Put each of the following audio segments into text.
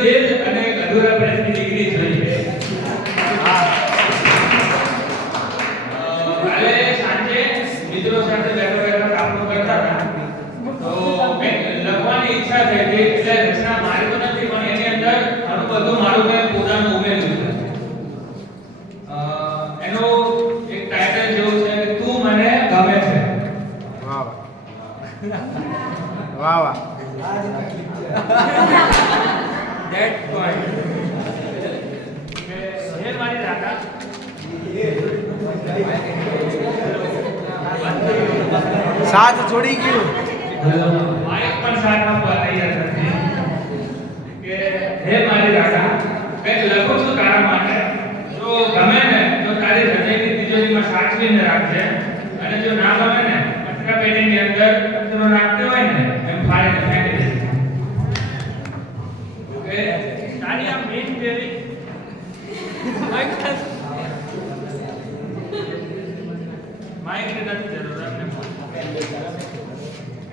કર્યો અને અધૂરા પ્રશ્નની ડિગ્રી થઈ છે. કાલે સાંજે મિત્રો સાથે બેઠો બેઠો આપણું કરતા હતા. તો લખવાની ઈચ્છા છે કે એટલે રચના મારી તો નથી, પણ એની અંદર ઘણું બધું મારું મેં પોતાનું ઉમેર્યું છે. એનો એક ટાઇટલ જેવું છે કે તું મને ગમે છે. વાહ વાહ. વાહ વાહ. That point. કે હે મારી રાધા સાથ છોડી ગયું માઇક પણ સાથમાં તૈયાર નથી કે હે મારી રાધા કંઈક લખું છું તારા માટે જો ગમે ને તો તારી હૃદયની તિજોરીમાં સાચવીને રાખજે અને જો ના ગમે ને કચરા પેટીની અંદર કચરો નાખતો હોય ને એમ ફાડીને ફેંકી દે ઓકે તારી આ મેન જેવી માઇકની નથી જરૂર એમને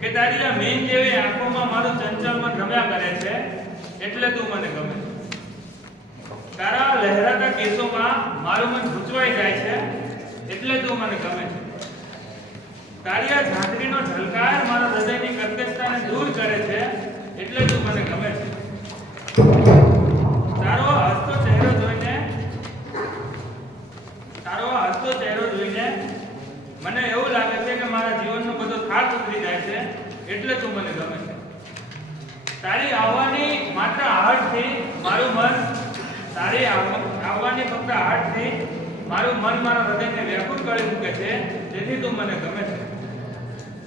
કે તારી આ મેન જેવી આંખોમાં મારું ચંચળ મન રમ્યા કરે છે, એટલે તું મને ગમે તારા લહેરાતા કેસોમાં મારું મન ગુચવાઈ જાય છે, એટલે તું મને ગમે છે. તારી આ ઝાંખરીનો ઝલકાર મારા હૃદયની કર્કશતાને દૂર કરે છે, એટલે તું મને ગમે છે તારો આ હસતો ચહેરો જોઈને તારો આ હસતો ચહેરો જોઈને મને એવું લાગે છે કે મારા બધો ઉતરી જાય છે, એટલે તું મને ગમે છે. તારી આવવાની માત્ર આહટથી મારું મન, તારી આવવાની ફક્ત આહટથી મારું મન મારા હૃદયને વ્યાકુળ કરી મૂકે છે, તેથી તું મને ગમે છે.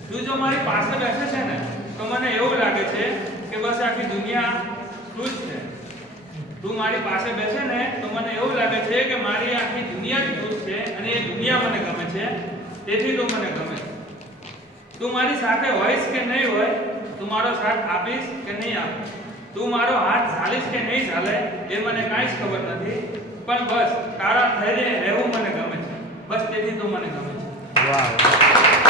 તું જો મારી પાસે બેસે છે ને, તો મને એવું લાગે છે કે બસ આખી દુનિયા તું જ છે. તું મારી પાસે બેસે ને, તો મને એવું લાગે છે કે મારી આખી દુનિયા જ તું છે અને એ દુનિયા મને ગમે છે, તેથી તું મને ગમે છે. તું મારી સાથે હોઈશ કે નહીં હોય, તું મારો સાથ આપીશ કે નહીં આપીશ તું મારો હાથ ઝાલીશ કે નહીં ઝાલે, એ મને કાંઈ જ ખબર નથી. પણ બસ, તારા થઈને રહેવું મને ગમે છે. બસ તેથી તું મને ગમે છે. વાહ વાહ.